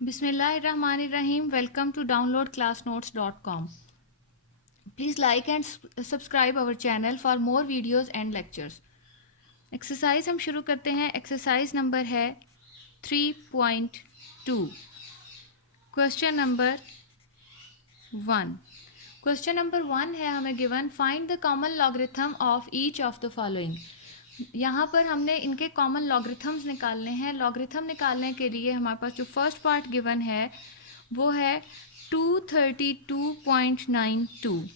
Bismillahirrahmanirrahim. Welcome to downloadclassnotes.com. Please like and subscribe our channel for more videos and lectures. Exercise हम शुरू करते हैं. Exercise number है 3.2. Question number 1. Question number 1 है हमें given find the common logarithm of each of the following. यहाँ पर हमने इनके कॉमन लॉगरिथम्स निकालने हैं. लॉगरिथम निकालने के लिए हमारे पास जो फर्स्ट पार्ट गिवन है वो है 232.92.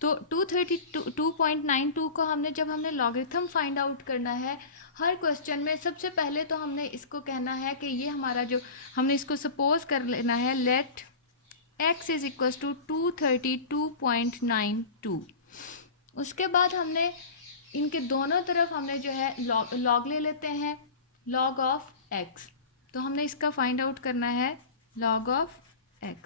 तो 232.92 को जब हमने लॉगरिथम फाइंड आउट करना है हर क्वेश्चन में, सबसे पहले तो हमने इसको कहना है कि ये हमारा जो हमने इसको सपोज कर लेना है let x is equal to 232.92. उसके बाद हमने इनके दोनों तरफ हमने जो है लॉग ले लेते हैं, लॉग ऑफ x. तो हमने इसका फाइंड आउट करना है लॉग ऑफ x.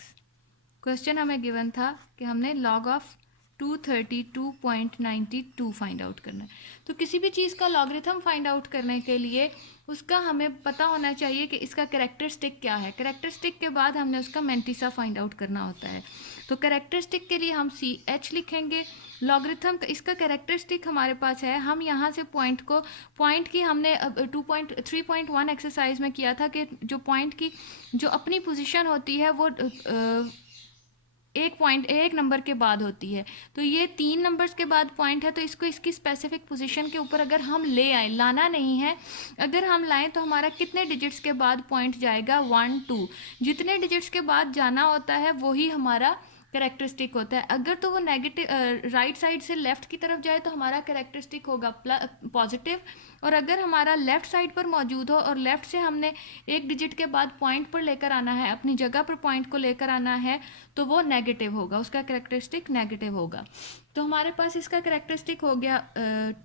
क्वेश्चन हमें गिवन था कि हमने लॉग ऑफ 232.92 फाइंड आउट करना है. तो किसी भी चीज़ का लॉगरिथम फाइंड आउट करने के लिए उसका हमें पता होना चाहिए कि इसका कैरेक्टरिस्टिक क्या है. कैरेक्टरिस्टिक के बाद हमने उसका मैंटिसा फाइंड आउट करना होता है. तो कैरेक्टरिस्टिक के लिए हम CH लिखेंगे. लॉगरिथम का इसका कैरेक्टरिस्टिक हमारे पास है, हम यहाँ से पॉइंट की हमने 3.1 एक्सरसाइज में किया था कि जो पॉइंट की जो अपनी पोजीशन होती है वो एक नंबर के बाद होती है. तो ये 3 नंबर्स के बाद पॉइंट है, तो इसको इसकी स्पेसिफिक पोजीशन के ऊपर अगर हम ले आए, लाना नहीं है, अगर हम लाएं तो हमारा कितने डिजिट्स के बाद पॉइंट जाएगा 1 2. जितने डिजिट्स के बाद जाना होता है वही हमारा कैरेक्टरिस्टिक होता है. अगर तो वो नेगेटिव राइट साइड से लेफ़्ट की तरफ जाए तो हमारा कैरेक्टरिस्टिक होगा पॉजिटिव, और अगर हमारा लेफ़्ट साइड पर मौजूद हो और लेफ़्ट से हमने एक डिजिट के बाद पॉइंट पर लेकर आना है, अपनी जगह पर पॉइंट को लेकर आना है, तो वो नेगेटिव होगा, उसका कैरेक्टरिस्टिक नेगेटिव होगा. तो हमारे पास इसका कैरेक्टरिस्टिक हो गया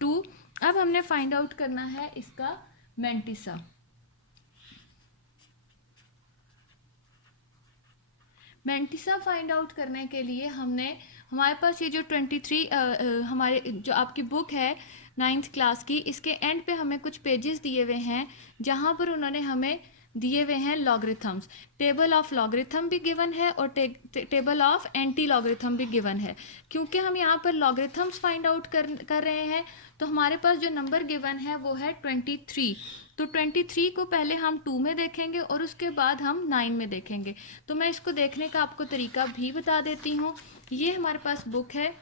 2. अब हमने फाइंड आउट करना है इसका मैंटिसा. मैंटिसा फाइंड आउट करने के लिए हमारे पास ये जो 23 हमारे जो आपकी बुक है 9th क्लास की, इसके एंड पे हमें कुछ पेजेस दिए हुए हैं जहाँ पर उन्होंने हमें दिए हुए हैं लॉगरिथम्स. टेबल ऑफ लॉगरिथम भी गिवन है और टेबल ऑफ एंटी लॉगरिथम भी गिवन है. क्योंकि हम यहाँ पर लॉगरिथम्स फाइंड आउट कर रहे हैं तो हमारे पास जो नंबर गिवन है वो है 23. तो 23 को पहले हम 2 में देखेंगे और उसके बाद हम 9 में देखेंगे. तो मैं इसको देखने का आपको तरीका भी बता देती हूँ. ये हमारे पास बुक है,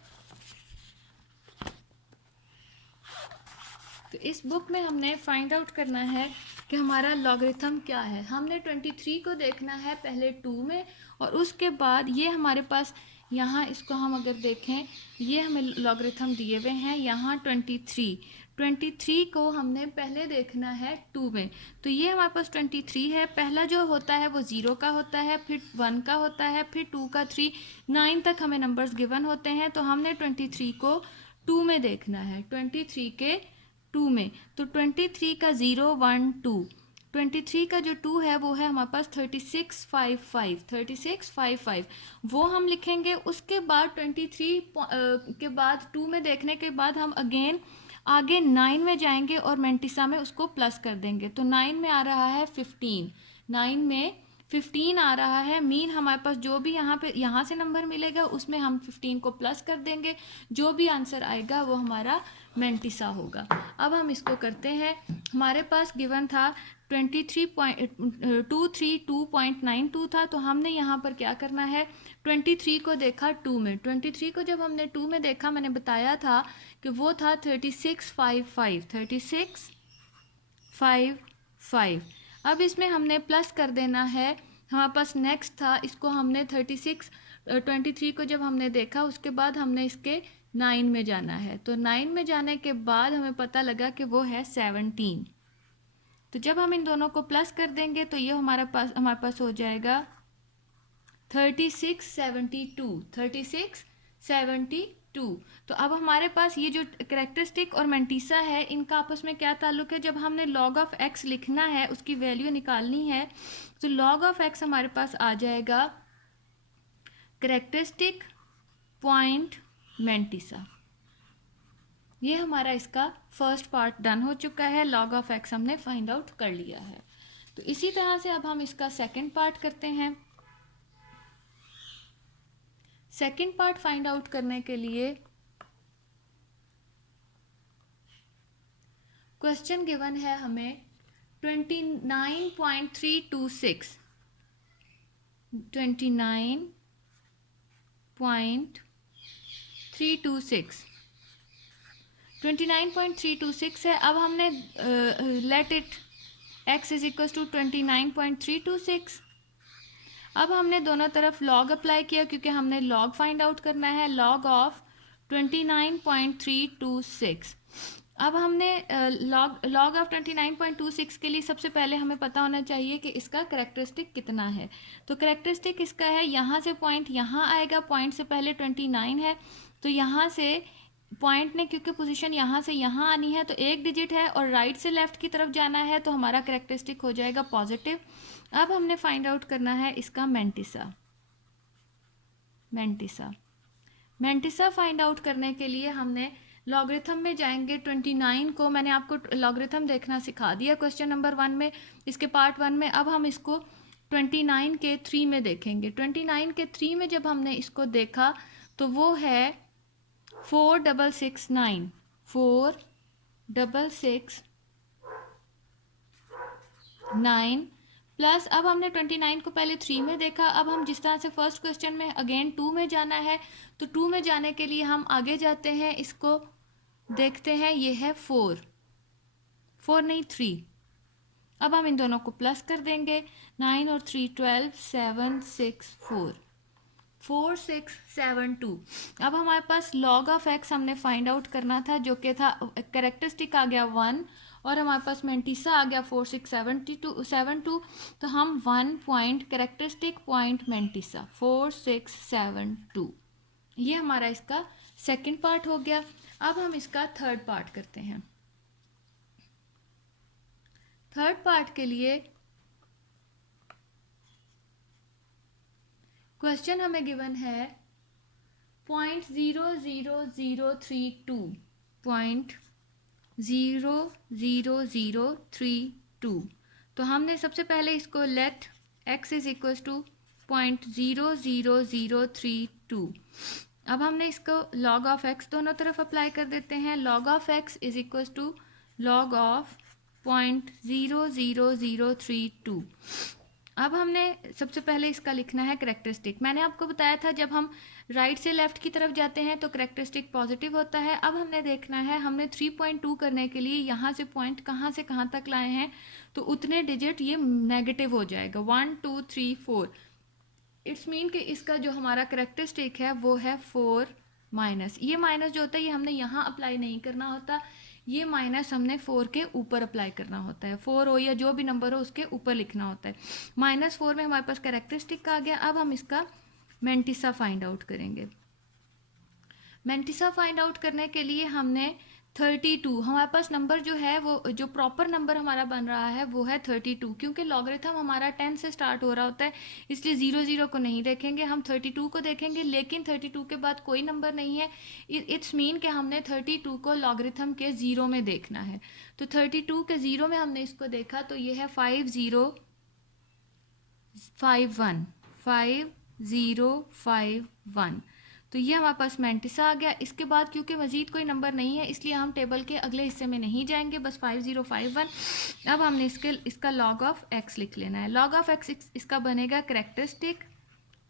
तो इस बुक में हमने फाइंड आउट करना है कि हमारा लॉगरिथम क्या है. हमने 23 को देखना है पहले 2 में, और उसके बाद ये हमारे पास यहाँ इसको हम अगर देखें, ये हमें लॉगरिथम दिए हुए हैं यहाँ 23 को हमने पहले देखना है 2 में. तो ये हमारे पास 23 है. पहला जो होता है वो 0 का होता है, फिर 1 का होता है, फिर 2 का, 3, 9 तक हमें नंबर्स गिवन होते हैं. तो हमने 23 को 2 में देखना है, 23 के 2 में. तो 23 का 0 1 2, 23 का जो 2 है वो है हमारे पास 3655 वो हम लिखेंगे. उसके बाद 23 के बाद 2 में देखने के बाद हम अगेन आगे 9 में जाएंगे और मैंटिसा में उसको प्लस कर देंगे. तो 9 में आ रहा है 15, 9 में 15 आ रहा है. मीन हमारे पास जो भी यहाँ से नंबर मिलेगा उसमें हम 15 को प्लस कर देंगे, जो भी आंसर आएगा वो हमारा मैंटिसा होगा. अब हम इसको करते हैं. हमारे पास गिवन था 232.92 था, तो हमने यहाँ पर क्या करना है, 23 को देखा 2 में. 23 को जब हमने 2 में देखा, मैंने बताया था कि वो था 3655. अब इसमें हमने प्लस कर देना है. हमारे पास नेक्स्ट था, इसको हमने 23 को जब हमने देखा उसके बाद हमने इसके 9 में जाना है. तो 9 में जाने के बाद हमें पता लगा कि वो है 17. तो जब हम इन दोनों को प्लस कर देंगे तो ये हमारे पास हो जाएगा 3672. तो अब हमारे पास ये जो कैरेक्टरिस्टिक और मैंटिसा है इनका आपस में क्या ताल्लुक है. जब हमने लॉग ऑफ x लिखना है, उसकी वैल्यू निकालनी है, तो लॉग ऑफ x हमारे पास आ जाएगा कैरेक्टरिस्टिक पॉइंट मैंटिसा. ये हमारा इसका फर्स्ट पार्ट डन हो चुका है. लॉग ऑफ x हमने फाइंड आउट कर लिया है. तो इसी तरह से अब हम इसका सेकंड पार्ट करते हैं। सेकंड पार्ट फाइंड आउट करने के लिए क्वेश्चन गिवन है हमें 29.326 29.326 है। अब हमने let it x is equal to 29.326। अब हमने दोनों तरफ लॉग अप्लाई किया क्योंकि हमने लॉग फाइंड आउट करना है, लॉग ऑफ 29.326। अब हमने लॉग ऑफ 29.26 के लिए सबसे पहले हमें पता होना चाहिए कि इसका करेक्टरिस्टिक कितना है। तो करेक्टरिस्टिक इसका है, यहाँ से पॉइंट यहाँ आएगा, पॉइंट से पहले 29 है, तो यहाँ से पॉइंट ने क्योंकि पोजीशन यहाँ से यहाँ आनी है तो एक डिजिट है और राइट से लेफ्ट की तरफ जाना है, तो हमारा करेक्टरिस्टिक हो जाएगा पॉजिटिव। अब हमने फाइंड आउट करना है इसका मैंटिसा फाइंड आउट करने के लिए हमने लॉगरिथम में जाएंगे। 29 को मैंने आपको लॉगरिथम देखना सिखा दिया क्वेश्चन नंबर 1 में, इसके पार्ट 1 में। अब हम इसको 29 के 3 में देखेंगे। 29 के 3 में जब हमने इसको देखा तो वो है 4669 प्लस, अब हमने 29 को पहले 3 में देखा। अब हम जिस तरह से फर्स्ट क्वेश्चन में अगेन 2 में जाना है, तो 2 में जाने के लिए हम आगे जाते हैं, इसको देखते हैं, ये है 3। अब हम इन दोनों को प्लस कर देंगे, 9 और 3 12, 7 6 4 6 7 2। अब हमारे पास log ऑफ x हमने फाइंड आउट करना था, जो कि था करेक्टरिस्टिक आ गया 1 और हमारे पास मैंटिसा आ गया 4672। तो हम 1 पॉइंट करेक्टरिस्टिक पॉइंट मैंटिसा 4672, ये हमारा इसका सेकंड पार्ट हो गया। अब हम इसका थर्ड पार्ट करते हैं। थर्ड पार्ट के लिए क्वेश्चन हमें गिवन है 0.00032। तो हमने सबसे पहले इसको let x is equal to 0.00032। अब हमने इसको log ऑफ x दोनों तरफ अप्लाई कर देते हैं। log of x is equal to log of 0.00032। अब हमने सबसे पहले इसका लिखना है करेक्टरिस्टिक। मैंने आपको बताया था जब हम राइट से लेफ्ट की तरफ जाते हैं तो करेक्टरिस्टिक पॉजिटिव होता है। अब हमने देखना है, हमने 3.2 करने के लिए यहाँ से पॉइंट कहाँ से कहाँ तक लाए हैं, तो उतने डिजिट ये नेगेटिव हो जाएगा, 1 2 3 4। इट्स मीन कि इसका जो हमारा करेक्टरिस्टिक है वो है 4 माइनस। ये माइनस जो होता है ये हमने यहाँ अप्लाई नहीं करना होता, ये माइनस हमने 4 के ऊपर अप्लाई करना होता है। 4 हो या जो भी नंबर हो उसके ऊपर लिखना होता है। -4 में हमारे पास कैरेक्टरिस्टिक आ गया। अब हम इसका मैंटिसा फाइंड आउट करेंगे। मैंटिसा फाइंड आउट करने के लिए हमने 32, हमारे पास नंबर जो है वो जो प्रॉपर नंबर हमारा बन रहा है वो है 32, क्योंकि लॉगरिथम हमारा 10 से स्टार्ट हो रहा होता है, इसलिए 0 को नहीं देखेंगे, हम 32 को देखेंगे। लेकिन 32 के बाद कोई नंबर नहीं है, इट्स मीन कि हमने 32 को लॉगरिथम के 0 में देखना है। तो 32 के 0 में हमने इसको देखा तो ये है 5051। तो ये हमारे पास मैंटिसा आ गया। इसके बाद क्योंकि मजीद कोई नंबर नहीं है इसलिए हम टेबल के अगले हिस्से में नहीं जाएंगे, बस 5051। अब हमने इसका लॉग ऑफ x लिख लेना है। लॉग ऑफ x इसका बनेगा करेक्टरिस्टिक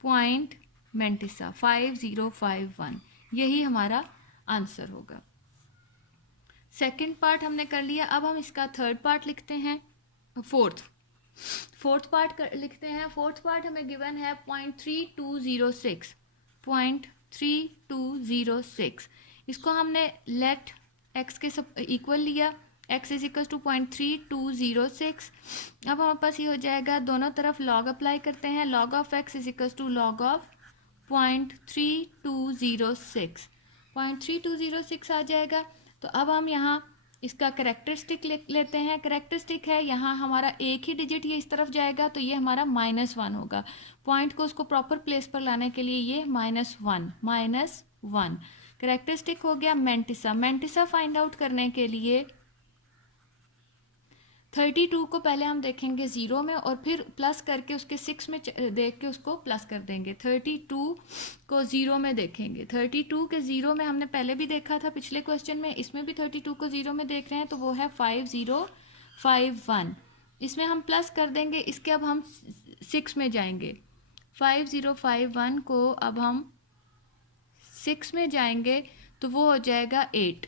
पॉइंट मैंटिसा 5051, यही हमारा आंसर होगा। सेकंड पार्ट हमने कर लिया। अब हम इसका थर्ड पार्ट लिखते हैं, फोर्थ पार्ट लिखते हैं। फोर्थ पार्ट हमें गिवन है 0.3206। इसको हमने लेट x के सब इक्वल लिया, x इज इक्वल टू 0.3206। अब हमारे पास ये हो जाएगा, दोनों तरफ लॉग अप्लाई करते हैं। Log of x is equal to log of 0.3206 आ जाएगा। तो अब हम यहाँ इसका करेक्टरिस्टिक लेते हैं। करेक्टरिस्टिक है यहाँ हमारा एक ही डिजिट ये इस तरफ जाएगा, तो ये हमारा -1 होगा। पॉइंट को उसको प्रॉपर प्लेस पर लाने के लिए ये -1 करेक्टरिस्टिक हो गया। मैंटिसा फाइंड आउट करने के लिए 32 को पहले हम देखेंगे ज़ीरो में और फिर प्लस करके उसके 6 में देख के उसको प्लस कर देंगे। 32 को ज़ीरो में देखेंगे। 32 के ज़ीरो में हमने पहले भी देखा था पिछले क्वेश्चन में, इसमें भी 32 को ज़ीरो में देख रहे हैं तो वो है 5051। इसमें हम प्लस कर देंगे, इसके अब हम 6 में जाएंगे। 5051 को अब हम 6 में जाएंगे तो वो हो जाएगा 8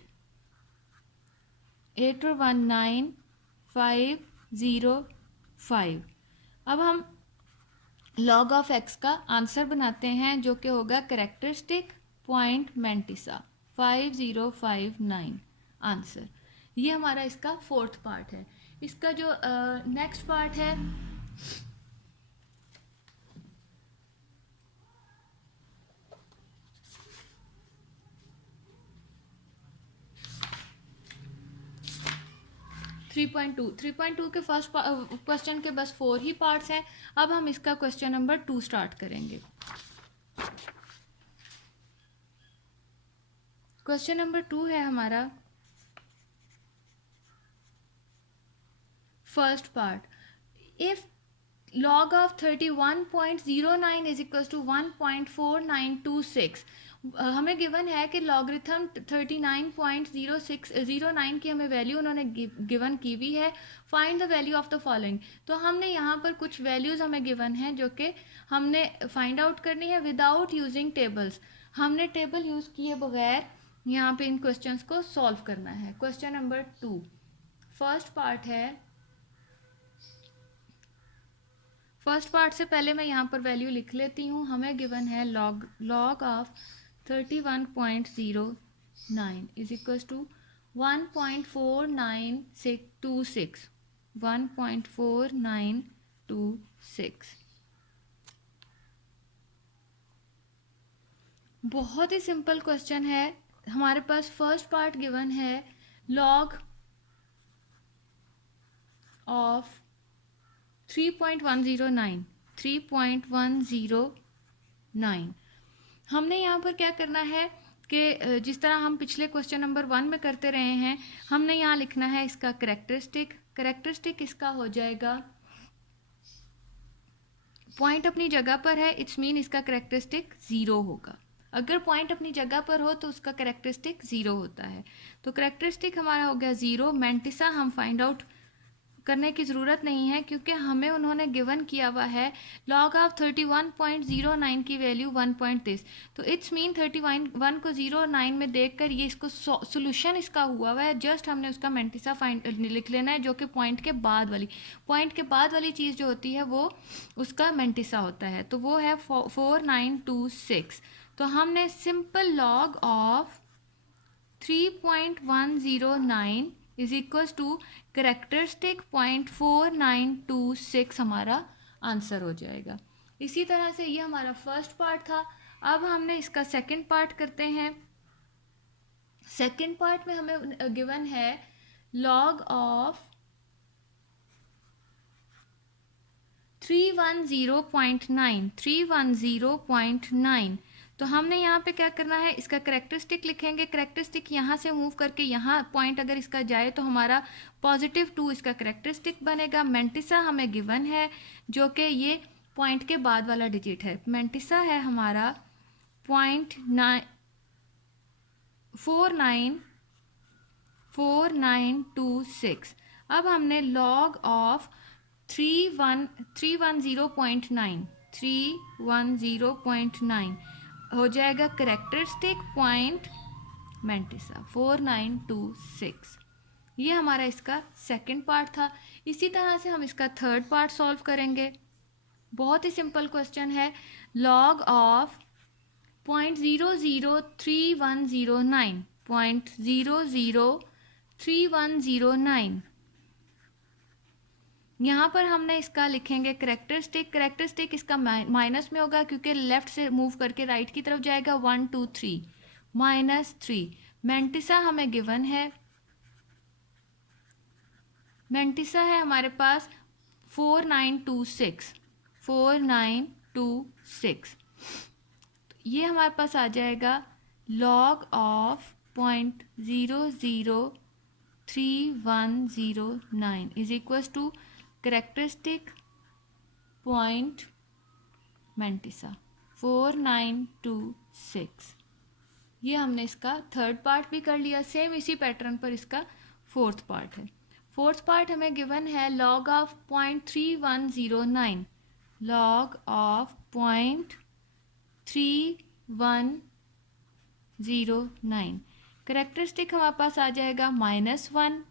और 1 9 505। अब हम log ऑफ x का आंसर बनाते हैं जो कि होगा करेक्टरिस्टिक पॉइंट मैंटिसा 5059 आंसर। ये हमारा इसका फोर्थ पार्ट है। इसका जो नेक्स्ट पार्ट है 3.2 के फर्स्ट क्वेश्चन के बस 4 ही पार्ट्स हैं। अब हम इसका क्वेश्चन नंबर 2 स्टार्ट करेंगे। क्वेश्चन नंबर 2 है हमारा first part, if log of 31.09 is equals to 1.4926। हमें गिवन है कि लॉगरिथम 39.0609 की हमें वैल्यू उन्होंने गिवन की हुई है। Find the value of the following. तो हमने यहाँ पर कुछ वैल्यूज़ हमें गिवन है जो कि हमने फाइंड आउट करनी है विदाउट यूजिंग टेबल्स। हमने टेबल यूज़ किए बगैर यहाँ पे इन क्वेश्चंस को सॉल्व करना है। क्वेश्चन नंबर 2 फर्स्ट पार्ट है। फर्स्ट पार्ट से पहले मैं यहाँ पर वैल्यू लिख लेती हूँ। हमें गिवन है log of 31.09 is equal to 1.4926 1.4926। बहुत ही सिंपल क्वेश्चन है। हमारे पास फर्स्ट पार्ट गिवन है log ऑफ 3.109 हमने यहाँ पर क्या करना है कि जिस तरह हम पिछले क्वेश्चन नंबर 1 में करते रहे हैं, हमने यहाँ लिखना है इसका करेक्टरिस्टिक इसका हो जाएगा, पॉइंट अपनी जगह पर है, इट्स मीन इसका करेक्टरिस्टिक 0 होगा। अगर पॉइंट अपनी जगह पर हो तो उसका करेक्टरिस्टिक 0 होता है। तो करेक्टरिस्टिक हमारा हो गया 0। मैंटिसा हम फाइंड आउट करने की ज़रूरत नहीं है क्योंकि हमें उन्होंने गिवन किया हुआ है log ऑफ 31.09 की वैल्यू 1.30। तो इट्स मीन 31 को 09 में देखकर ये इसको सोल्यूशन इसका हुआ है। जस्ट हमने उसका मैंटिसा फाइंड लिख लेना है जो कि पॉइंट के बाद वाली चीज़ जो होती है वो उसका मैंटिसा होता है। तो वो है 4926। तो हमने simple log of 3.109 is equal to characteristic 0.4926 हमारा आंसर हो जाएगा। इसी तरह से ये हमारा फर्स्ट पार्ट था। अब हमने इसका सेकंड पार्ट करते हैं। सेकंड पार्ट में हमें गिवन है log ऑफ 310.9 तो हमने यहाँ पे क्या करना है, इसका करेक्टरिस्टिक लिखेंगे। करेक्टरिस्टिक यहाँ से मूव करके यहाँ पॉइंट अगर इसका जाए तो हमारा +2 इसका करेक्टरिस्टिक बनेगा। मैंटिसा हमें गिवन है जो कि ये पॉइंट के बाद वाला डिजिट है। मैंटिसा है हमारा 4926। अब हमने log ऑफ 310.9 हो जाएगा करेक्टरिस्टिक पॉइंट मैंटिसा 4926। ये हमारा इसका सेकंड पार्ट था। इसी तरह से हम इसका थर्ड पार्ट सॉल्व करेंगे। बहुत ही सिंपल क्वेश्चन है। log ऑफ 0.03109 यहाँ पर हमने इसका लिखेंगे करेक्टरिस्टिक इसका माइनस में होगा क्योंकि लेफ्ट से मूव करके राइट की तरफ जाएगा। 1 2 3 -3। मैंटिसा हमें गिवन है, मैंटिसा है हमारे पास 4926। ये हमारे पास आ जाएगा log of 0.001 3109 is equals to characteristic point mantissa 4926। ये हमने इसका थर्ड पार्ट भी कर लिया। सेम इसी पैटर्न पर इसका फोर्थ पार्ट है। फोर्थ पार्ट हमें गिवन है log of 0.3109, log of 0.3109। Characteristic हमारे पास आ जाएगा -1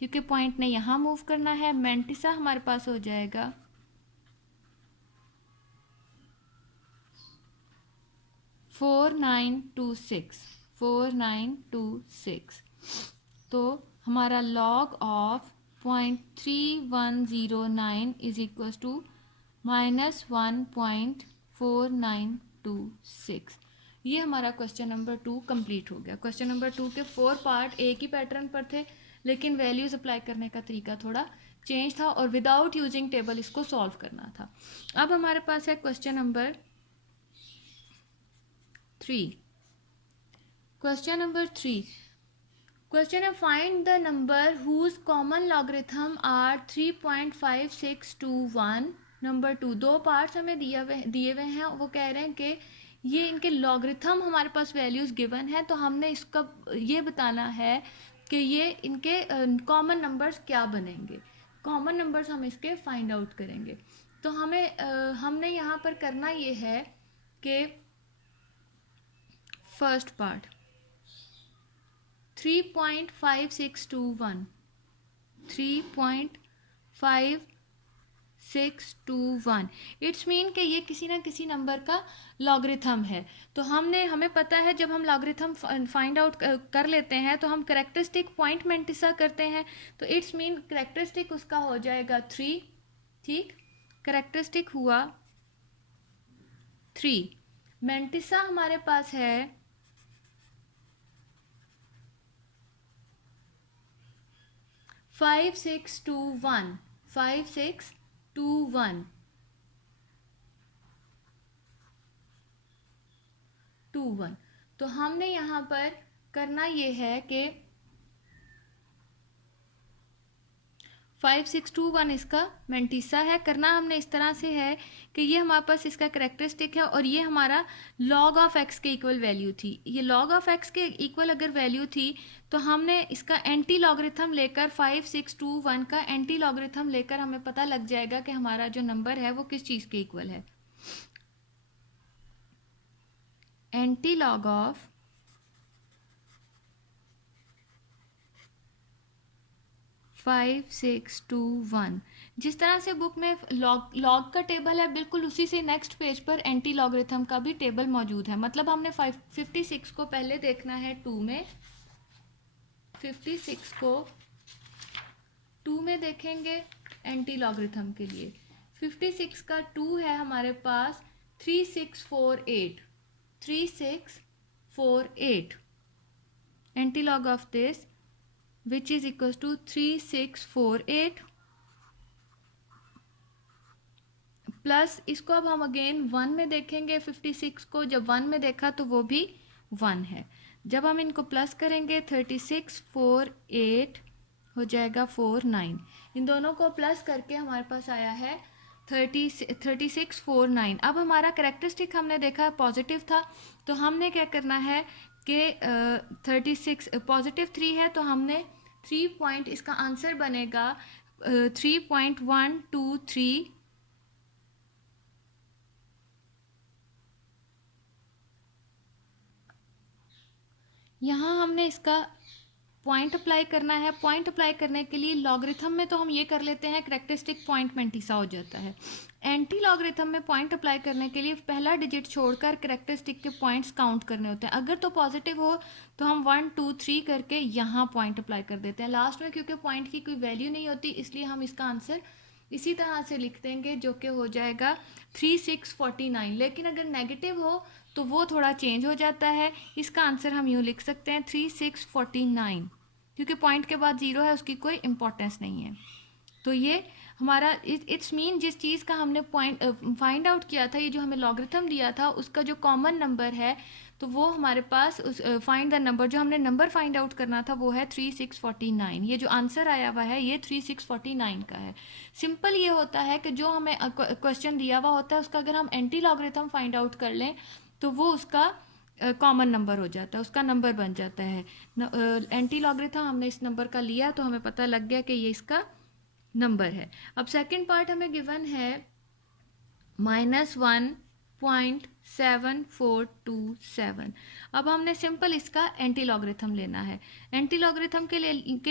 क्योंकि पॉइंट ने यहाँ मूव करना है। मैंटिसा हमारे पास हो जाएगा 4926। तो हमारा log of 0.3109 is equal to -1.4926। ये हमारा क्वेश्चन नंबर 2 कंप्लीट हो गया। क्वेश्चन नंबर 2 के 4 पार्ट एक ही पैटर्न पर थे, लेकिन वैल्यूज अप्लाई करने का तरीका थोड़ा चेंज था और विदाउट यूजिंग टेबल इसको सॉल्व करना था। अब हमारे पास है question number 3। Question number 3 question है find the number whose common logarithm are 3.5621। Number 2 दो पार्ट्स हमें दिए हुए हैं। वो कह रहे हैं कि ये इनके लॉगरिथम हमारे पास वैल्यूज गिवन है, तो हमने इसका ये बताना है कि ये इनके कॉमन नंबर्स क्या बनेंगे। कॉमन नंबर्स हम इसके फाइंड आउट करेंगे। तो हमने यहाँ पर करना ये है कि फर्स्ट पार्ट 3.5621 इट्स मीन कि ये किसी ना किसी नंबर का लॉगरिथम है। तो हमें पता है जब हम लॉगरिथम फाइंड आउट कर लेते हैं तो हम करेक्टरिस्टिक पॉइंट मैंटिसा करते हैं। तो इट्स मीन करेक्टरिस्टिक उसका हो जाएगा 3। ठीक, करेक्टरिस्टिक हुआ 3। मैंटिसा हमारे पास है 5621। तो हमने यहाँ पर करना ये है कि 5621 इसका मैंटिसा है। करना हमने इस तरह से है कि ये हमारे पास इसका करेक्टरिस्टिक है और ये हमारा log ऑफ x के इक्वल वैल्यू थी। ये log ऑफ x के इक्वल अगर वैल्यू थी तो हमने इसका एंटी लॉगरिथम लेकर 5621 का एंटी लॉगरिथम लेकर हमें पता लग जाएगा कि हमारा जो नंबर है वो किस चीज़ के इक्वल है। एंटी लॉग ऑफ 5621 जिस तरह से बुक में लॉग का टेबल है, बिल्कुल उसी से नेक्स्ट पेज पर एंटी लॉगरिथम का भी टेबल मौजूद है। मतलब हमने 56 को पहले देखना है 2 में, 56 को 2 में देखेंगे एंटी लॉगरिथम के लिए। 56 का 2 है हमारे पास 3648 anti log of this which is equals to 3648 plus इसको अब हम अगेन 1 में देखेंगे। 56 को जब 1 में देखा तो वो भी 1 है। जब हम इनको प्लस करेंगे 3648 हो जाएगा 49। इन दोनों को प्लस करके हमारे पास आया है 3649। अब हमारा करेक्टरिस्टिक हमने देखा पॉजिटिव था, तो हमने क्या करना है कि 36 पॉजिटिव 3 है तो हमने 3 पॉइंट, इसका आंसर बनेगा 3.123। यहाँ हमने इसका पॉइंट अप्लाई करना है। पॉइंट अप्लाई करने के लिए लॉगरिथम में तो हम ये कर लेते हैं करेक्टरिस्टिक पॉइंट मैंटिसा हो जाता है। एंटी लॉगरिथम में पॉइंट अप्लाई करने के लिए पहला डिजिट छोड़कर करेक्टरिस्टिक के पॉइंट्स काउंट करने होते हैं। अगर तो पॉजिटिव हो तो हम 1 2 3 करके यहाँ पॉइंट अप्लाई कर देते हैं लास्ट में। क्योंकि पॉइंट की कोई वैल्यू नहीं होती इसलिए हम इसका आंसर इसी तरह से लिख देंगे जो कि हो जाएगा 3649। लेकिन अगर नेगेटिव हो तो वो थोड़ा चेंज हो जाता है। इसका आंसर हम यूँ लिख सकते हैं 3649, क्योंकि पॉइंट के बाद 0 है उसकी कोई इम्पोर्टेंस नहीं है। तो ये हमारा इट्स मीन जिस चीज़ का हमने पॉइंट फाइंड आउट किया था, ये जो हमें लॉगरिथम दिया था उसका जो कॉमन नंबर है तो वो हमारे पास उस फाइंड द नंबर, जो हमने नंबर फाइंड आउट करना था वो है 3649। ये जो आंसर आया हुआ है ये 3649 का है। सिंपल ये होता है कि जो हमें क्वेश्चन दिया हुआ होता है उसका अगर हम एंटी लॉगरिथम फाइंड आउट कर लें तो वो उसका कॉमन नंबर हो जाता है, उसका नंबर बन जाता है। एंटी लॉगरिथम हमने इस नंबर का लिया तो हमें पता लग गया कि ये इसका नंबर है। अब सेकंड पार्ट हमें गिवन है -1.7427। अब हमने सिंपल इसका एंटी लॉगरिथम लेना है। एंटी लॉगरिथम के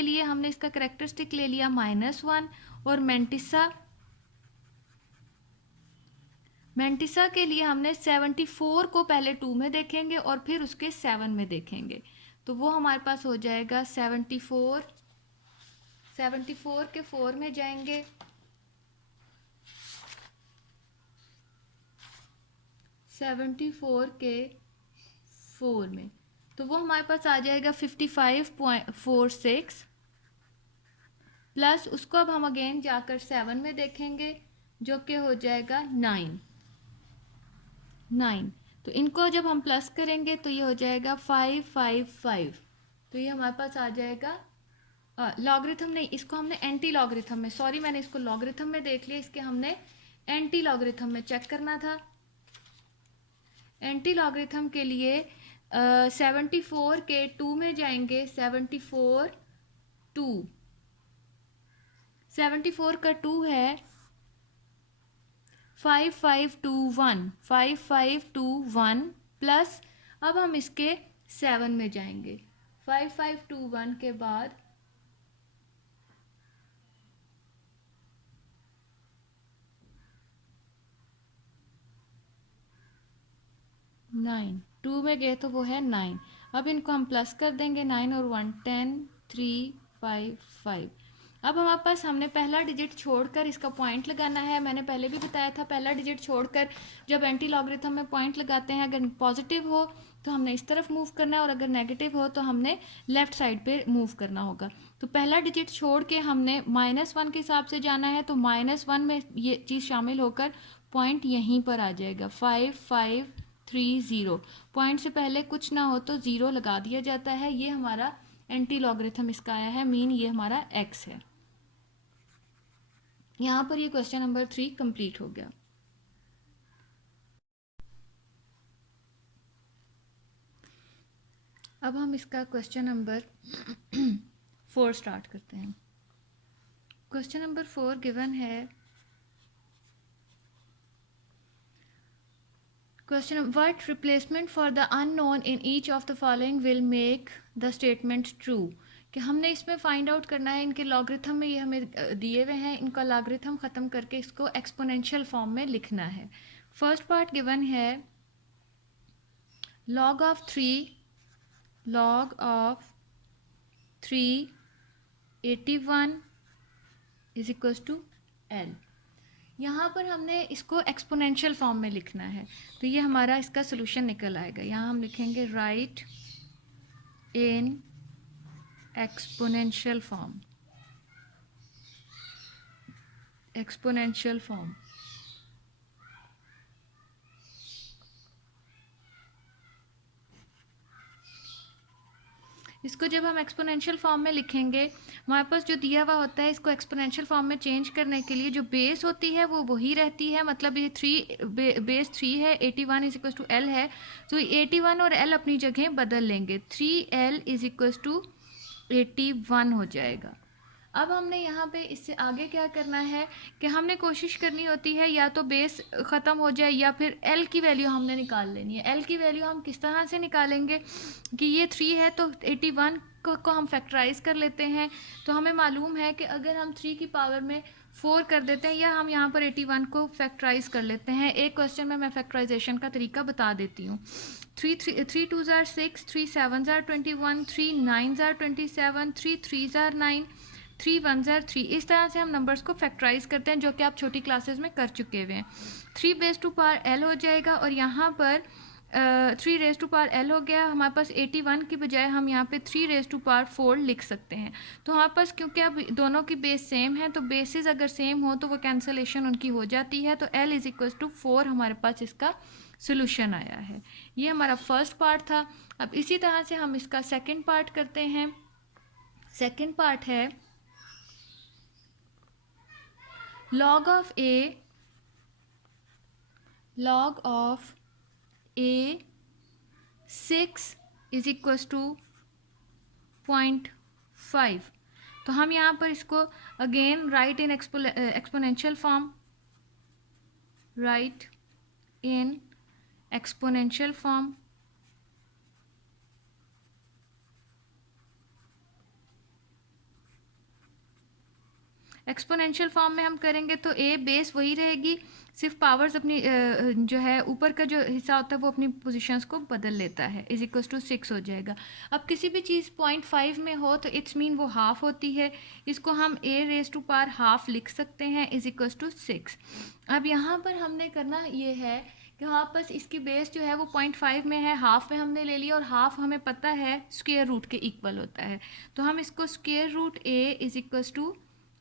लिए हमने इसका करेक्टरिस्टिक ले लिया -1 और मेंटिसा के लिए हमने 74 को पहले 2 में देखेंगे और फिर उसके 7 में देखेंगे। तो वो हमारे पास हो जाएगा 74 के 4 में जाएंगे, 74 के 4 में, तो वो हमारे पास आ जाएगा 55.46 प्लस उसको अब हम अगेन जाकर 7 में देखेंगे जो कि हो जाएगा 9। तो इनको जब हम प्लस करेंगे तो ये हो जाएगा 555। तो ये हमारे पास आ जाएगा लॉगरिथम नहीं, इसको हमने एंटी लॉगरिथम में, सॉरी मैंने इसको लॉगरिथम में देख लिया, इसके हमने एंटी लॉगरिथम में चेक करना था। एंटी लॉगरिथम के लिए 74 के 2 में जाएंगे, 74 का 2 है 5521 प्लस अब हम इसके 7 में जाएंगे, 5521 के बाद 9, 2 में गए तो वो है 9। अब इनको हम प्लस कर देंगे, 9 और 1 10 3 5 5। अब हमारे पास हमने पहला डिजिट छोड़कर इसका पॉइंट लगाना है। मैंने पहले भी बताया था पहला डिजिट छोड़कर जब एंटी लॉगरिथम में पॉइंट लगाते हैं, अगर पॉजिटिव हो तो हमने इस तरफ मूव करना है और अगर नेगेटिव हो तो हमने लेफ़्ट साइड पे मूव करना होगा। तो पहला डिजिट छोड़ के हमने -1 के हिसाब से जाना है, तो -1 में ये चीज़ शामिल होकर पॉइंट यहीं पर आ जाएगा 5530। पॉइंट से पहले कुछ ना हो तो 0 लगा दिया जाता है। ये हमारा एंटी लॉगरिथम इसका आया है, मीन ये हमारा x है। यहाँ पर ये क्वेश्चन नंबर 3 कंप्लीट हो गया। अब हम इसका क्वेश्चन नंबर 4 स्टार्ट करते हैं। क्वेश्चन नंबर 4 गिवन है, question what replacement for the unknown in each of the following will make the statement true. कि हमने इसमें फाइंड आउट करना है, इनके लॉगरिथम में ये हमें दिए हुए हैं, इनका लॉगरिथम ख़त्म करके इसको एक्सपोनेंशियल फॉर्म में लिखना है। फर्स्ट पार्ट गिवन है log of 381 is equals to L। यहाँ पर हमने इसको एक्सपोनेंशियल फॉर्म में लिखना है, तो ये हमारा इसका सोल्यूशन निकल आएगा। यहाँ हम लिखेंगे राइट इन एक्सपोनेंशियल फॉर्म, इसको जब हम एक्सपोनेंशियल फॉर्म में लिखेंगे, हमारे पास जो दिया हुआ होता है इसको एक्सपोनेंशियल फॉर्म में चेंज करने के लिए जो बेस होती है वो वही रहती है। मतलब ये 3 बेस 3 है, 81 इज इक्वल्स टू L है, तो 81 और L अपनी जगह बदल लेंगे, 3L इज इक्वल्स टू 81 हो जाएगा। अब हमने यहाँ पे इससे आगे क्या करना है कि हमने कोशिश करनी होती है या तो बेस ख़त्म हो जाए या फिर L की वैल्यू हमने निकाल लेनी है। L की वैल्यू हम किस तरह से निकालेंगे कि ये 3 है तो 81 को हम फैक्टराइज कर लेते हैं। तो हमें मालूम है कि अगर हम 3 की पावर में 4 कर देते हैं या हम यहाँ पर 81 को फैक्टराइज कर लेते हैं। एक क्वेश्चन में मैं फैक्टराइजेशन का तरीका बता देती हूँ। 3 2 ज़ार 6, 3 7 ज़ार 21, 3 9 ज़ार 27, 3 3 ज़ार 9, 3 1 ज़ार 3। इस तरह से हम नंबर्स को फैक्टराइज करते हैं, जो कि आप छोटी क्लासेस में कर चुके हुए हैं। 3 बेस टू पावर L हो जाएगा और यहाँ पर 3 रेज टू पावर एल हो गया, हमारे पास 81 की बजाय हम यहाँ पे 3 रेज टू पावर 4 लिख सकते हैं। तो हमारे पास क्योंकि अब दोनों की बेस सेम है तो बेसिस अगर सेम हो तो वो कैंसलेशन उनकी हो जाती है, तो एल इज इक्वल टू 4 हमारे पास इसका सोल्यूशन आया है। ये हमारा फर्स्ट पार्ट था। अब इसी तरह से हम इसका सेकेंड पार्ट करते हैं। सेकेंड पार्ट है log of a 6 is equal to 0.5। तो हम यहाँ पर इसको again write in exponential form, write in exponential form. Exponential form में हम करेंगे तो ए बेस वही रहेगी, सिर्फ पावर्स अपनी जो है ऊपर का जो हिस्सा होता है वो अपनी पोजीशंस को बदल लेता है, इज इक्वल टू 6 हो जाएगा। अब किसी भी चीज़ 0.5 में हो तो इट्स मीन वो हाफ होती है, इसको हम ए रेज टू पावर हाफ लिख सकते हैं, इज इक्वल टू 6। अब यहाँ पर हमने करना ये है कि हाँ बस इसकी बेस जो है वो 0.5 में है, हाफ में हमने ले लिया और हाफ हमें पता है स्क्वायर रूट के इक्वल होता है, तो हम इसको square root A is equal to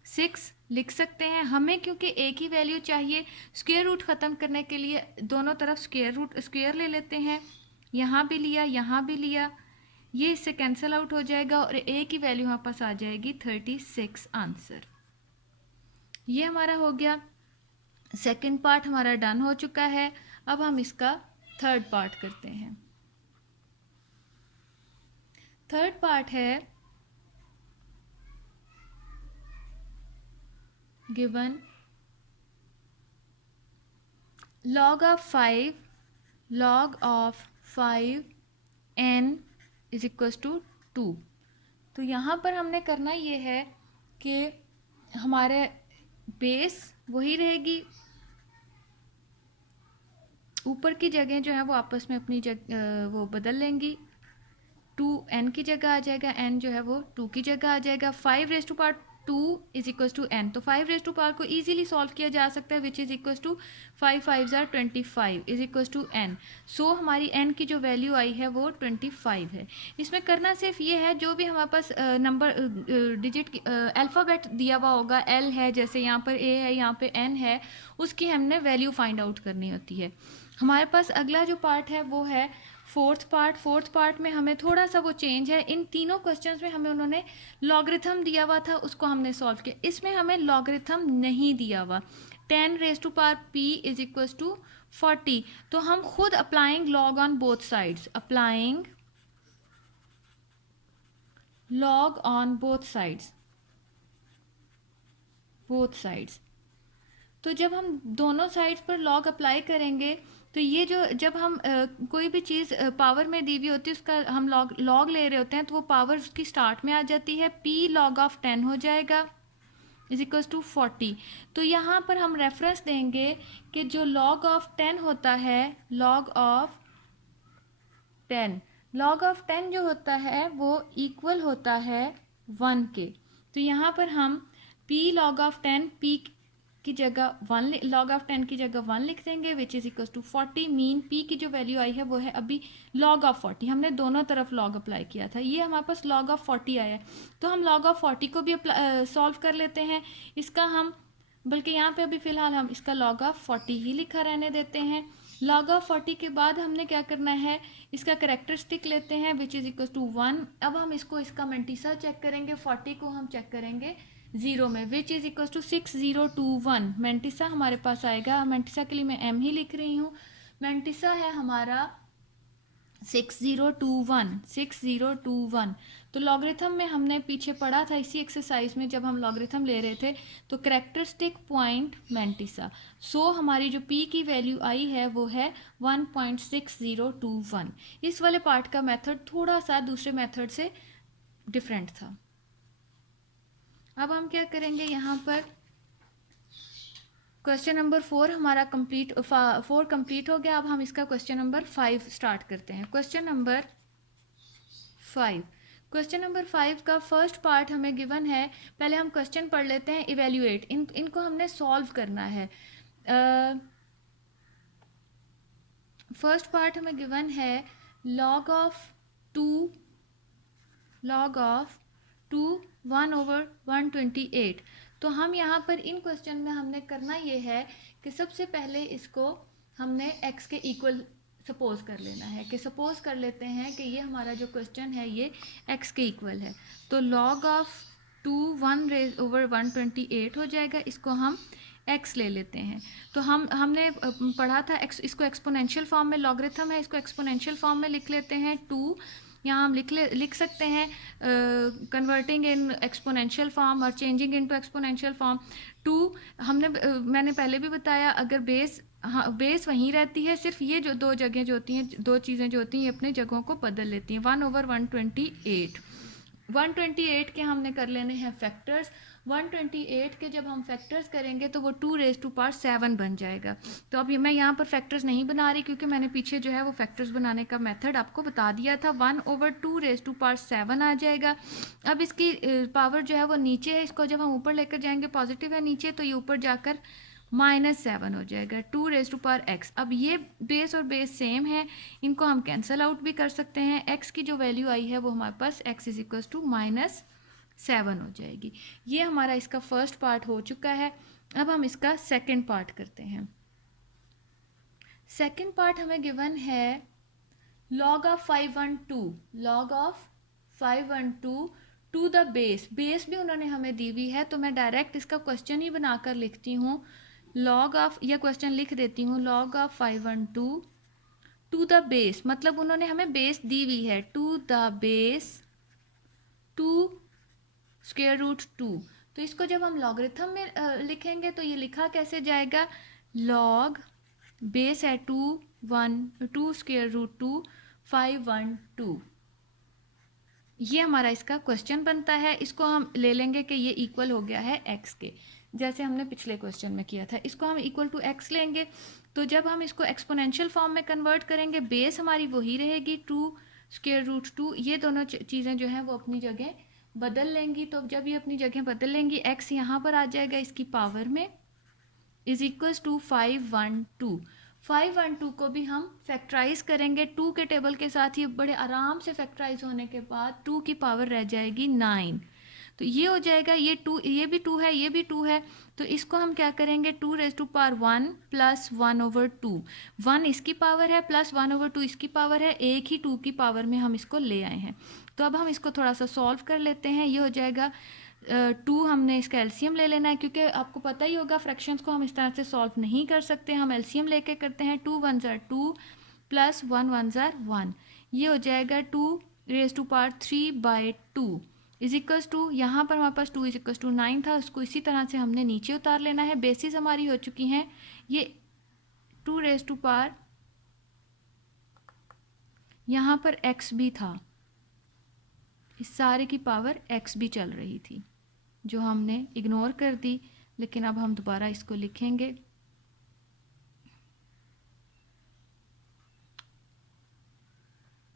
6 लिख सकते हैं। हमें क्योंकि ए की वैल्यू चाहिए, स्क्वायर रूट ख़त्म करने के लिए दोनों तरफ स्क्वायर ले लेते हैं, यहाँ भी लिया यहाँ भी लिया, ये इससे कैंसिल आउट हो जाएगा और ए की वैल्यू हमारे पास आ जाएगी 36 आंसर। ये हमारा हो गया सेकंड पार्ट, हमारा डन हो चुका है। अब हम इसका थर्ड पार्ट करते हैं। थर्ड पार्ट है given log of 5 n is equals to 2। तो यहाँ पर हमने करना ये है कि हमारे बेस वही रहेगी, ऊपर की जगह जो है वो आपस में अपनी वो बदल लेंगी, 2n की जगह आ जाएगा, n जो है वो 2 की जगह आ जाएगा। 5 raise to power 2 is equal to n, तो 5 रेज टू पावर को इजीली सॉल्व किया जा सकता है, which is equal to 5 5 or 25 is equal to n। So हमारी n की जो वैल्यू आई है वो 25 है। इसमें करना सिर्फ ये है, जो भी हमारे पास नंबर डिजिट अल्फ़ाबेट दिया हुआ होगा, l है जैसे यहाँ पर a है, यहाँ पे n है, उसकी हमने वैल्यू फाइंड आउट करनी होती है। हमारे पास अगला जो पार्ट है वो है फोर्थ पार्ट में हमें थोड़ा सा वो चेंज है। इन तीनों क्वेश्चंस में हमें उन्होंने लॉगरिथम दिया हुआ था, उसको हमने सॉल्व किया। इसमें हमें लॉगरिथम नहीं दिया हुआ, 10 raise to power p is equal to 40, तो हम खुद applying log on both sides, applying log on both sides. तो जब हम दोनों साइड्स पर लॉग अप्लाई करेंगे तो ये जो जब हम कोई भी चीज़ पावर में दी हुई होती है उसका हम लॉग ले रहे होते हैं, तो वो पावर उसकी स्टार्ट में आ जाती है, p log of 10 हो जाएगा इज इक्वल टू 40। तो यहाँ पर हम रेफरेंस देंगे कि जो log of 10 होता है, log of 10 जो होता है वो इक्वल होता है 1 के। तो यहाँ पर हम p log of 10 p की जगह 1 log of 10 की जगह 1 लिख देंगे, which is equal to 40। Mean p की जो वैल्यू आई है वो है अभी log of 40, हमने दोनों तरफ log अप्लाई किया था, ये हमारे पास log of 40 आया है, तो हम log of 40 को भी सॉल्व कर लेते हैं। इसका हम बल्कि यहाँ पे अभी फ़िलहाल हम इसका log of 40 ही लिखा रहने देते हैं। log of 40 के बाद हमने क्या करना है, इसका करेक्टरिस्टिक लेते हैं, विच इज इक्वल टू 1। अब हम इसका मेंटिसा चेक करेंगे, 40 को हम चेक करेंगे 0 में, which is equal to 6021। Mantissa हमारे पास आएगा, मेंटिसा के लिए मैं m ही लिख रही हूँ, मेंटिसा है हमारा 6021। तो लॉगरिथम में हमने पीछे पढ़ा था इसी एक्सरसाइज में, जब हम लॉगरिथम ले रहे थे तो करेक्टरिस्टिक पॉइंट मेंटिसा, सो हमारी जो p की वैल्यू आई है वो है 1.6021। इस वाले पार्ट का मेथड थोड़ा सा दूसरे मेथड से डिफरेंट था। अब हम क्या करेंगे, यहाँ पर क्वेश्चन नंबर 4 हमारा कंप्लीट 4 कंप्लीट हो गया। अब हम इसका क्वेश्चन नंबर 5 स्टार्ट करते हैं। क्वेश्चन नंबर 5 का फर्स्ट पार्ट हमें गिवन है। पहले हम क्वेश्चन पढ़ लेते हैं, इवेल्युएट, इनको हमने सॉल्व करना है। फर्स्ट पार्ट हमें गिवन है log ऑफ 2 1/128। तो हम यहाँ पर इन क्वेश्चन में हमने करना ये है कि सबसे पहले इसको हमने x के इक्वल सपोज कर लेना है, कि सपोज कर लेते हैं कि ये हमारा जो क्वेश्चन है ये x के इक्वल है। तो log ऑफ 2 1/128 हो जाएगा, इसको हम x ले लेते हैं। तो हमने पढ़ा था इसको एक्सपोनेंशियल फॉर्म में, लॉगरिथम है, इसको एक्सपोनेंशियल फॉर्म में लिख लेते हैं। 2 यहाँ हम लिख सकते हैं कन्वर्टिंग इन एक्सपोनेंशियल फॉर्म और चेंजिंग इनटू एक्सपोनेंशियल फॉर्म। 2 मैंने पहले भी बताया, अगर बेस वहीं रहती है, सिर्फ ये जो दो जगह जो होती हैं, दो चीज़ें जो होती हैं, ये अपने जगहों को बदल लेती हैं। 1/128 128 के हमने कर लेने हैं फैक्टर्स। 128 के जब हम फैक्टर्स करेंगे तो वो 2⁻7 बन जाएगा। तो अब मैं यहाँ पर फैक्टर्स नहीं बना रही, क्योंकि मैंने पीछे जो है वो फैक्टर्स बनाने का मेथड आपको बता दिया था। 1/2⁻7 आ जाएगा। अब इसकी पावर जो है वो नीचे है, इसको जब हम ऊपर लेकर जाएंगे, पॉजिटिव है नीचे, तो ये ऊपर जाकर -7 हो जाएगा 2⁻x। अब ये बेस और बेस सेम है, इनको हम कैंसल आउट भी कर सकते हैं। x की जो वैल्यू आई है वो हमारे पास x = -7 हो जाएगी। ये हमारा इसका फर्स्ट पार्ट हो चुका है। अब हम इसका सेकंड पार्ट करते हैं। सेकंड पार्ट हमें गिवन है log of 512 to the base भी उन्होंने हमें दी हुई है, तो मैं डायरेक्ट इसका क्वेश्चन ही बनाकर लिखती हूँ। log ऑफ, यह क्वेश्चन लिख देती हूँ, log of 512 to the base, मतलब उन्होंने हमें बेस दी हुई है, टू द बेस 2√2। तो इसको जब हम लॉगरिथम में लिखेंगे तो ये लिखा कैसे जाएगा, log बेस है 2√2 512। ये हमारा इसका क्वेश्चन बनता है। इसको हम ले लेंगे कि ये इक्वल हो गया है x के, जैसे हमने पिछले क्वेश्चन में किया था। इसको हम इक्वल टू x लेंगे, तो जब हम इसको एक्सपोनेंशियल फॉर्म में कन्वर्ट करेंगे, बेस हमारी वही रहेगी 2√2। ये दोनों चीज़ें जो हैं वो अपनी जगह बदल लेंगी। तो जब ये अपनी जगह बदल लेंगी, x यहाँ पर आ जाएगा इसकी पावर में, = 512 को भी हम फैक्टराइज करेंगे 2 के टेबल के साथ। ये बड़े आराम से फैक्टराइज होने के बाद 2 की पावर रह जाएगी 9। तो ये हो जाएगा, ये 2, ये भी 2 है, ये भी 2 है, तो इसको हम क्या करेंगे, 2⁻1 + 1/2। 1 इसकी पावर है प्लस 1/2 इसकी पावर है, एक ही 2 की पावर में हम इसको ले आए हैं। तो अब हम इसको थोड़ा सा सॉल्व कर लेते हैं। ये हो जाएगा 2, हमने इसका एलसीएम ले लेना है, क्योंकि आपको पता ही होगा फ्रैक्शंस को हम इस तरह से सॉल्व नहीं कर सकते, हम एलसीएम लेके करते हैं। 2 1 = 2 + 1 1 = 1। ये हो जाएगा 2⁻3/2 = यहाँ पर हमारे पास 2 = 9 था, उसको इसी तरह से हमने नीचे उतार लेना है। बेसिस हमारी हो चुकी हैं, ये 2 यहाँ पर x भी था, इस सारे की पावर x भी चल रही थी, जो हमने इग्नोर कर दी। लेकिन अब हम दोबारा इसको लिखेंगे।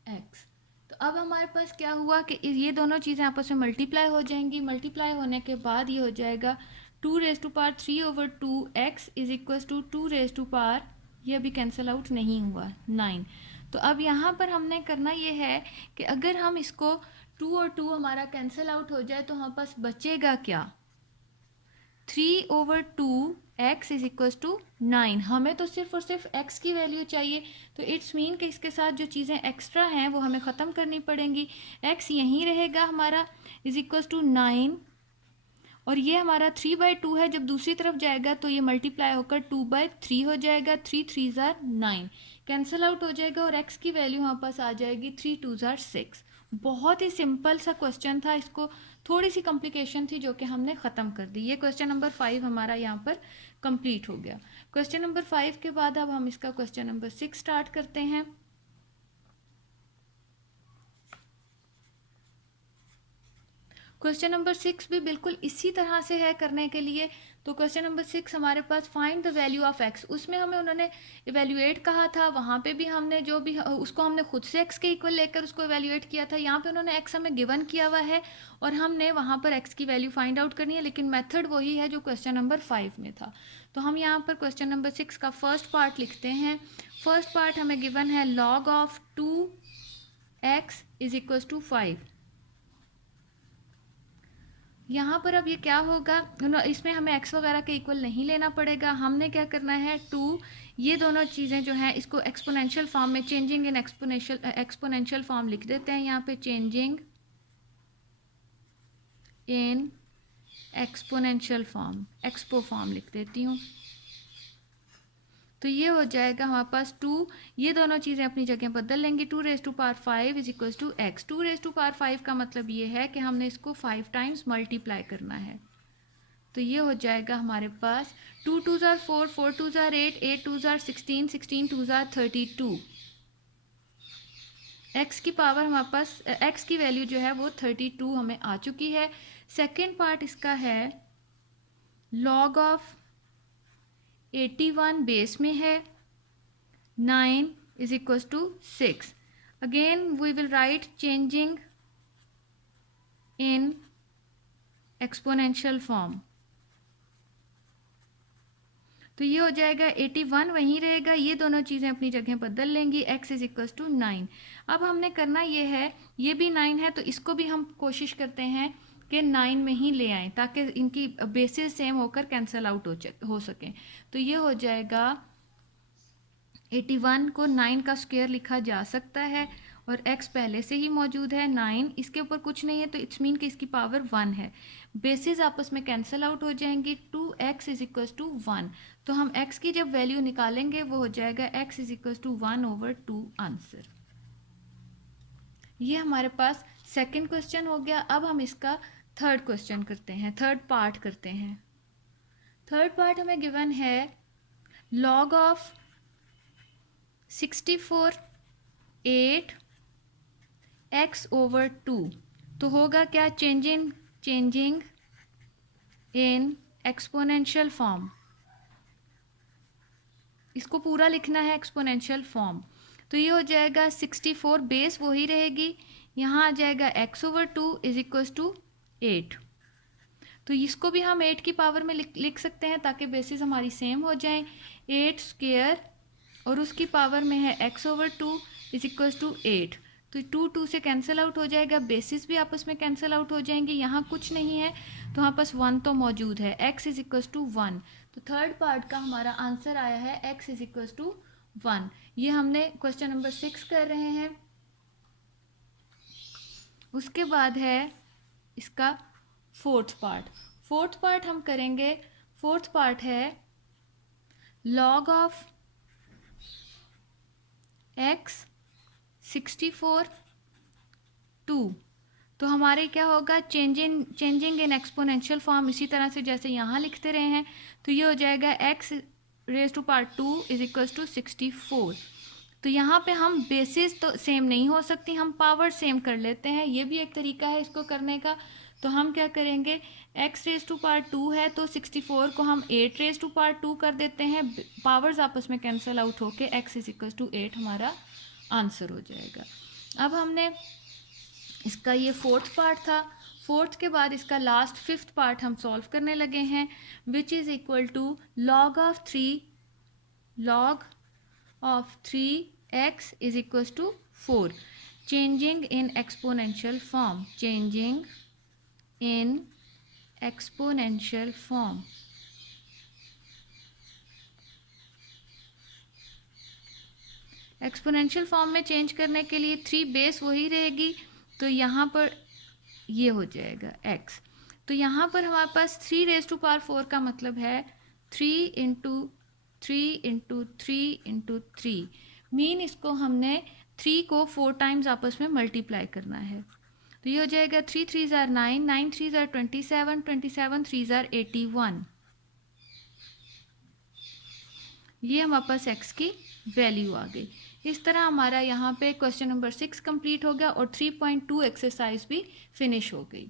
x, तो अब हमारे पास क्या हुआ कि ये दोनों चीज़ें आपस में मल्टीप्लाई हो जाएंगी। मल्टीप्लाई होने के बाद ये हो जाएगा 2⁻3/2 x = 2⁻, ये अभी कैंसिल आउट नहीं हुआ, 9। तो अब यहाँ पर हमने करना ये है कि अगर हम इसको 2 और 2 हमारा कैंसिल आउट हो जाए तो हमारे पास बचेगा क्या, 3/2 x = 9। हमें तो सिर्फ और सिर्फ x की वैल्यू चाहिए, तो इट्स मीन कि इसके साथ जो चीज़ें एक्स्ट्रा हैं वो हमें ख़त्म करनी पड़ेंगी। x यहीं रहेगा हमारा, = 9, और ये हमारा 3/2 है। जब दूसरी तरफ जाएगा तो ये मल्टीप्लाई होकर 2/3 हो जाएगा। 3 3 = 9, कैंसिल आउट हो जाएगा और x की वैल्यू हमारे पास आ जाएगी 3 2 = 6। बहुत ही सिंपल सा क्वेश्चन था, इसको थोड़ी सी कॉम्प्लिकेशन थी जो कि हमने ख़त्म कर दी। ये क्वेश्चन नंबर 5 हमारा यहाँ पर कंप्लीट हो गया। क्वेश्चन नंबर 5 के बाद अब हम इसका क्वेश्चन नंबर 6 स्टार्ट करते हैं। क्वेश्चन नंबर 6 भी बिल्कुल इसी तरह से है करने के लिए। तो क्वेश्चन नंबर 6 हमारे पास find the value of x, उसमें हमें उन्होंने इवेल्युएट कहा था, वहाँ पे भी हमने जो भी उसको हमने खुद से x के इक्वल लेकर उसको इवेल्युएट किया था। यहाँ पे उन्होंने x हमें गिवन किया हुआ है और हमने वहाँ पर x की वैल्यू फाइंड आउट करनी है, लेकिन मेथड वही है जो क्वेश्चन नंबर 5 में था। तो हम यहाँ पर क्वेश्चन नंबर 6 का फर्स्ट पार्ट लिखते हैं। फर्स्ट पार्ट हमें गिवन है log of 2x is equal to 5। यहाँ पर अब ये क्या होगा, इसमें हमें x वगैरह के इक्वल नहीं लेना पड़ेगा। हमने क्या करना है 2, ये दोनों चीज़ें जो हैं इसको एक्सपोनेंशियल फॉर्म में, चेंजिंग इन एक्सपोनेंशियल फॉर्म लिख देते हैं। यहाँ पे changing in exponential form, expo form लिख देती हूँ। तो ये हो जाएगा हमारे पास 2, ये दोनों चीज़ें अपनी जगह बदल लेंगी। 2 raise to power 5 is equal to x. 2 raise to power 5 का मतलब ये है कि हमने इसको 5 टाइम्स मल्टीप्लाई करना है। तो ये हो जाएगा हमारे पास 2 2 ज़ार 4, 4 2 ज़ार 8, 8 2 ज़ार 16, 16 2 ज़ार 32। एक्स की पावर हमारे पास, एक्स की वैल्यू जो है वो 32 हमें आ चुकी है। सेकेंड पार्ट इसका है लॉग ऑफ 81 बेस में है 9 is equal to 6। Again we will write changing in exponential form. तो ये हो जाएगा 81 वहीं रहेगा, ये दोनों चीज़ें अपनी जगह बदल लेंगी। x is equal to 9। अब हमने करना ये है, ये भी 9 है तो इसको भी हम कोशिश करते हैं कि 9 में ही ले आएँ ताकि इनकी बेसिस सेम होकर कैंसिल आउट हो सकें। तो ये हो जाएगा 81 को 9 का स्क्वायर लिखा जा सकता है और x पहले से ही मौजूद है 9, इसके ऊपर कुछ नहीं है तो इट्स मीन कि इसकी पावर 1 है। बेसिस आपस में कैंसिल आउट हो जाएंगी। 2x is equal to 1। तो हम x की जब वैल्यू निकालेंगे वो हो जाएगा x is equal to 1/2 answer. ये हमारे पास सेकंड क्वेश्चन हो गया। अब हम इसका थर्ड क्वेश्चन करते हैं, थर्ड पार्ट करते हैं। थर्ड पार्ट हमें गिवन है log ऑफ 64 8 x/2। तो होगा क्या, चेंजिंग इन एक्सपोनेंशियल फॉर्म। इसको पूरा लिखना है एक्सपोनेंशियल फॉर्म। तो ये हो जाएगा 64 बेस वही रहेगी, यहाँ आ जाएगा x/2 इज इक्वल टू 8। तो इसको भी हम 8 की पावर में लिख सकते हैं ताकि बेसिस हमारी सेम हो जाए। 8 स्क्वायर और उसकी पावर में है x/2 इज इक्वल टू 8। तो 2 2 से कैंसिल आउट हो जाएगा, बेसिस भी आपस में कैंसिल आउट हो जाएंगे। यहाँ कुछ नहीं है तो हमारे पास 1 तो मौजूद है, x इज इक्वल टू 1। तो थर्ड पार्ट का हमारा आंसर आया है x इज इक्वल टू 1। ये हमने क्वेश्चन नंबर 6 कर रहे हैं। उसके बाद है इसका फोर्थ पार्ट। फोर्थ पार्ट हम करेंगे, फोर्थ पार्ट है log ऑफ x 64 2। तो हमारे क्या होगा, चेंजिंग इन एक्सपोनेंशियल फॉर्म, इसी तरह से जैसे यहाँ लिखते रहे हैं। तो ये हो जाएगा x raise to power 2 is equal to 64। तो यहाँ पे हम बेसिस तो सेम नहीं हो सकती, हम पावर सेम कर लेते हैं, ये भी एक तरीका है इसको करने का। तो हम क्या करेंगे, x रेज टू पावर 2 है तो 64 को हम 8 रेज टू पावर 2 कर देते हैं, पावर्स आपस में कैंसिल आउट होके x इज इक्वल टू 8 हमारा आंसर हो जाएगा। अब हमने इसका ये फोर्थ पार्ट था। फोर्थ के बाद इसका लास्ट फिफ्थ पार्ट हम सॉल्व करने लगे हैं, which is equal to log of 3x is equal to 4। Changing in exponential form, changing in exponential form. Exponential form में चेंज करने के लिए 3 बेस वही रहेगी, तो यहाँ पर ये हो जाएगा x। तो यहाँ पर हमारे पास 3 रेज टू पावर 4 का मतलब है 3 इंटू 3 इंटू 3 इंटू 3। मीन इसको हमने 3 को 4 टाइम्स आपस में मल्टीप्लाई करना है। तो ये हो जाएगा 3 3 ज़ार 9, 9 3 ज़ार 27, 27 3 ज़ार 81। ये हमारे पास x की वैल्यू आ गई। इस तरह हमारा यहाँ पे क्वेश्चन नंबर 6 कंप्लीट हो गया और 3.2 एक्सरसाइज भी फिनिश हो गई।